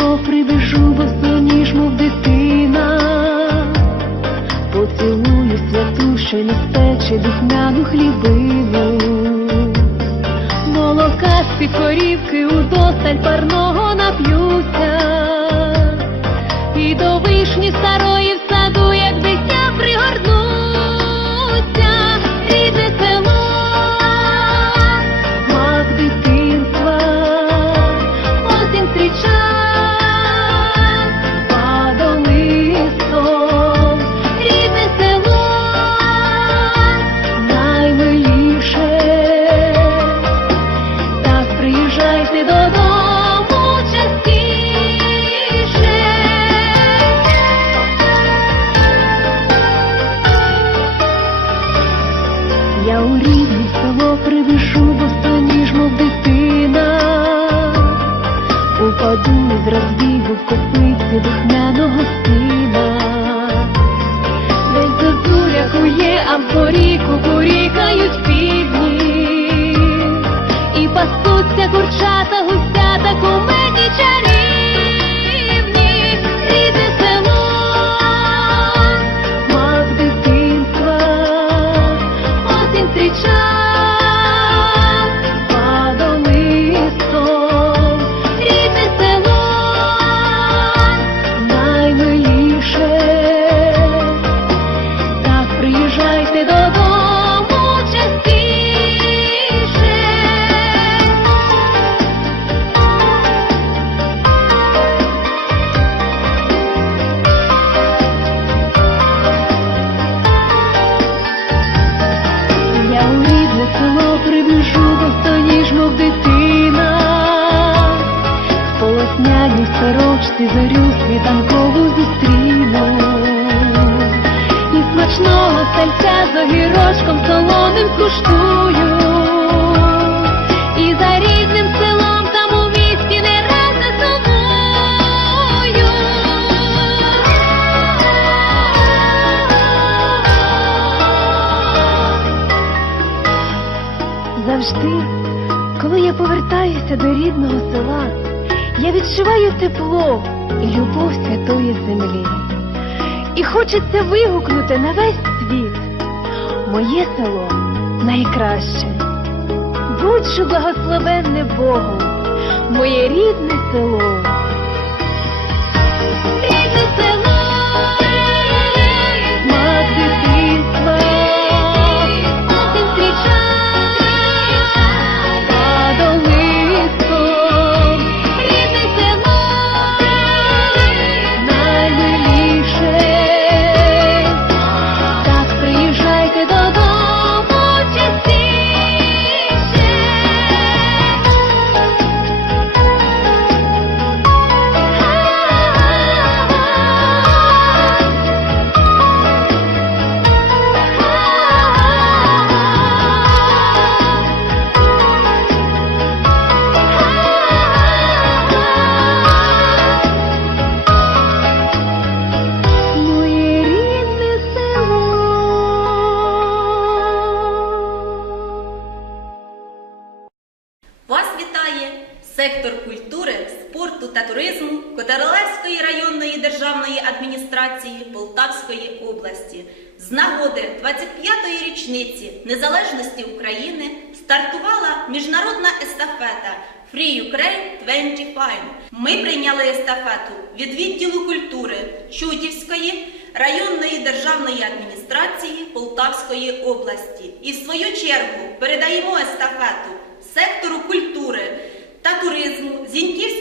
мов прибіжу, босоніж, ніж, мов дитина, поцілую святу, що не стече духмяну хлібину, молока з під корівки досталь парного нап'ються і до вишні старої. У рідне село прибіжу, бо станіж, мов дитина. Упаду з розбігу в копиці духмяного сина. Десь зозуля кує, а в порі кукурікають півні. І пасуться курчата, гусята, кумедні чарівні. Сорочці зорю світанкову зустріну. І смачного сальця з огірочком солоним скуштую. І за рідним селом там у місті не раз не Завжди, коли я повертаюся до рідного села, я відчуваю тепло і любов святої землі. І хочеться вигукнути на весь світ. Моє село найкраще. Будь що благословенне Богом, моє. Рідне село, спорту та туризму Котерлевської районної державної адміністрації Полтавської області. З нагоди 25-ї річниці незалежності України стартувала міжнародна естафета Free Ukraine 25. Ми прийняли естафету від відділу культури Чудівської районної державної адміністрації Полтавської області. І в свою чергу передаємо естафету сектору культури та туризму Зіньківської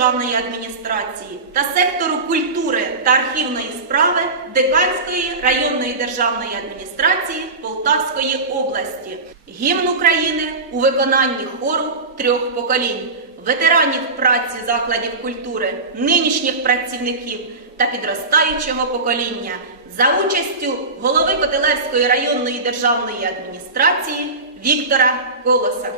державної адміністрації та сектору культури та архівної справи Диканської районної державної адміністрації Полтавської області. Гімн України у виконанні хору трьох поколінь, ветеранів праці закладів культури, нинішніх працівників та підростаючого покоління за участю голови Котелевської районної державної адміністрації Віктора Колоса.